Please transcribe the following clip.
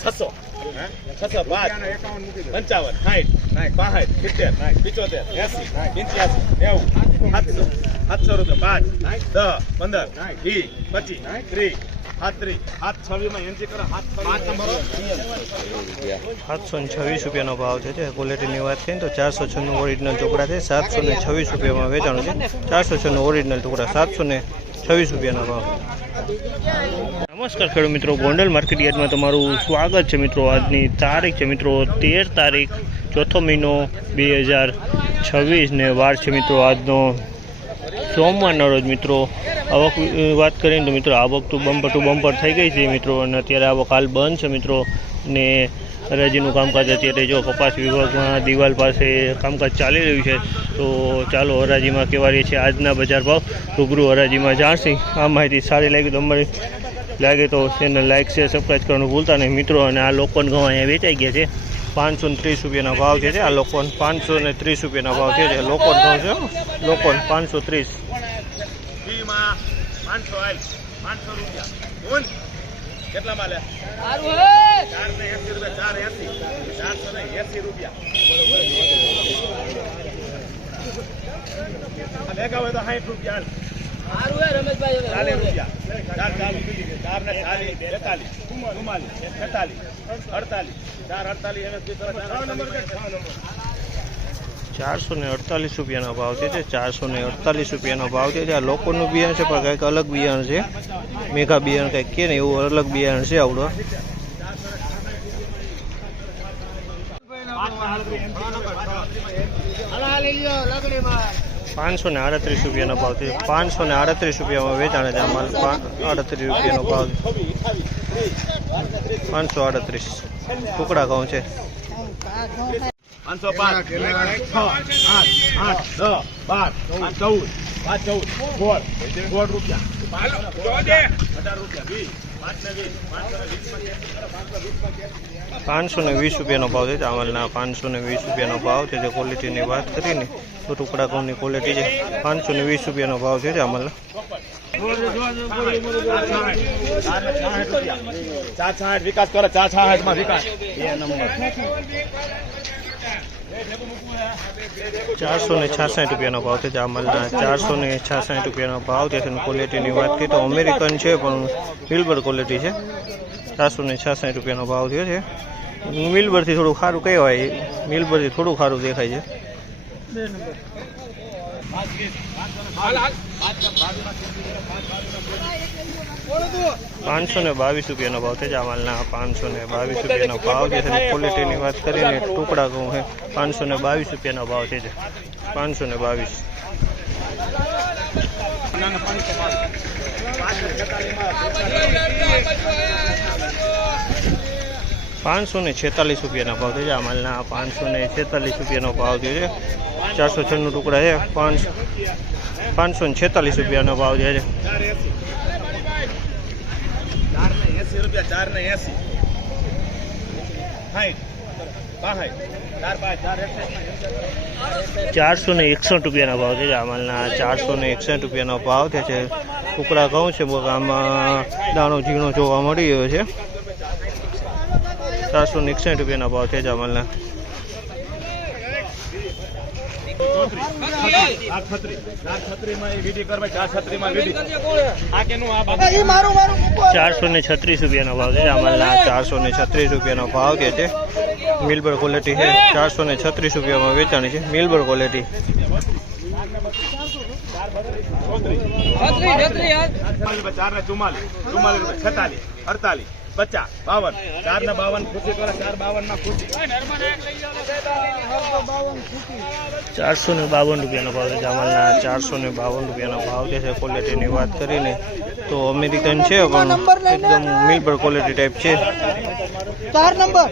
છસો 605 55 60 65 70 75 80 રૂપિયા 5 10 15 20 25 30 726 રૂપિયાનો ભાવ છે ક્વોલિટીની વાત કરીએ તો 496 ઓરિજિનલ ટુકડા છે 726 રૂપિયામાં વેચાણું છે 496 ઓરિજિનલ ટુકડા 726 રૂપિયાનો ભાવ। નમસ્કાર ખેડૂત મિત્રો, ગોંડલ માર્કેટ યાર્ડમાં તમારું સ્વાગત છે મિત્રો। આજની તારીખ છે મિત્રો 13 તારીખ ચોથો મહિનો 2026 ને વાર છે મિત્રો આજનો સોમવારના રોજ મિત્રો। આવક વાત કરીએ તો મિત્રો આવક તો બમ્પર ટુ બમ્પર થઈ ગઈ છે મિત્રો, અને અત્યારે આવક હાલ બંધ છે મિત્રો। ને હરાજીનું કામકાજ અત્યારે જો કપાસ વિભાગમાં દિવાલ પાસે કામકાજ ચાલી રહ્યું છે। તો ચાલો હરાજીમાં કેવા રહી છે આજના બજાર ભાવ રૂબરૂ હરાજીમાં જાણશી। આ માહિતી સારી લાગી તો અમારી લાગે તો ચેનલ લાઇક શેર સબસ્ક્રાઈબ કરવાનું ભૂલતા નહીં મિત્રો। અને આ લોકોન ઘઉં અહીંયા વેચાઈ ગયા છે 530 રૂપિયાના ભાવ છે। આ લોકોન 530 રૂપિયાના ભાવ છે। લોકોન ઘઉં છે, લોકોન 530 500 રૂપિયા કેટલા માલે 480 રૂપિયા 480 રૂપિયા લેગા હોય તો 60 રૂપિયા સારું હે રમેશભાઈ 40 રૂપિયા 448 રૂપિયાનો ભાવ છે। 448 રૂપિયાનો ભાવ છે। આ લોકોનું બિયારણ છે પણ કંઈક અલગ બિયારણ છે, મેઘા બિયારણ કંઈક કે ને એવું અલગ બિયારણ છે આવડો। 538 રૂપિયાનો ભાવ છે। 538 રૂપિયામાં વેચાણ છે અમારે 38 રૂપિયાનો ભાવ છે। 538 ટુકડા ઘઉં છે। 505 રૂપિયા 520 રૂપિયાનો ભાવ છે ચાવલના। 520 રૂપિયાનો ભાવ છે। જે ક્વોલિટીની વાત કરીને તો ટુકડા ઘઉંની ક્વોલિટી છે। 520 રૂપિયાનો ભાવ છે ચાવલના। 460 વિકાસ કરે 460 માં વિકાસ 466 રૂપિયાનો ભાવ છે જામલના। 466 રૂપિયાનો ભાવ છે। ક્વોલિટીની વાત કરીએ તો અમેરિકન છે પણ મિલબર ક્વોલિટી છે। 466 રૂપિયાનો ભાવ થયો છે। મિલબરથી થોડું સારું કહેવાય, મિલબરથી થોડું સારું દેખાય છે। 522 રૂપિયાનો ભાવ છે જામલના। 522 રૂપિયાનો ભાવ છે। ક્વોલિટીની વાત કરીને ટુકડા ઘઉં છે 522 રૂપિયાનો ભાવ છે। 522 546 રૂપિયાના ભાવ છે જામલના। 546 રૂપિયાનો ભાવ છે। 496 ટુકડા છે। 546 રૂપિયાનો ભાવ છે। 461 રૂપિયાના ભાવ છે જામલના। 461 રૂપિયાનો ભાવ છે। ટુકડા ઘઉં છે, આમાં દાણો ઝીણો જોવા મળી રહ્યો છે। 461 રૂપિયાનો ભાવ છે જામલના। 436 રૂપિયાનો ભાવ છે જામલના। 436 રૂપિયાનો ભાવ છે। મિલબર ક્વોલિટી છે। 436 રૂપિયામાં વેચાણી છે મિલબર ક્વોલિટી। 50 52 4 ને 52 ખુશી કરે 4 52 માં ખુશી 452 રૂપિયાનો ભાવ છે જામલના। 452 રૂપિયાનો ભાવ છે। ક્વોલિટીની વાત કરીને તો અમેરિકન છે પણ એકદમ મિલબર ક્વોલિટી ટાઈપ છે। 4 નંબર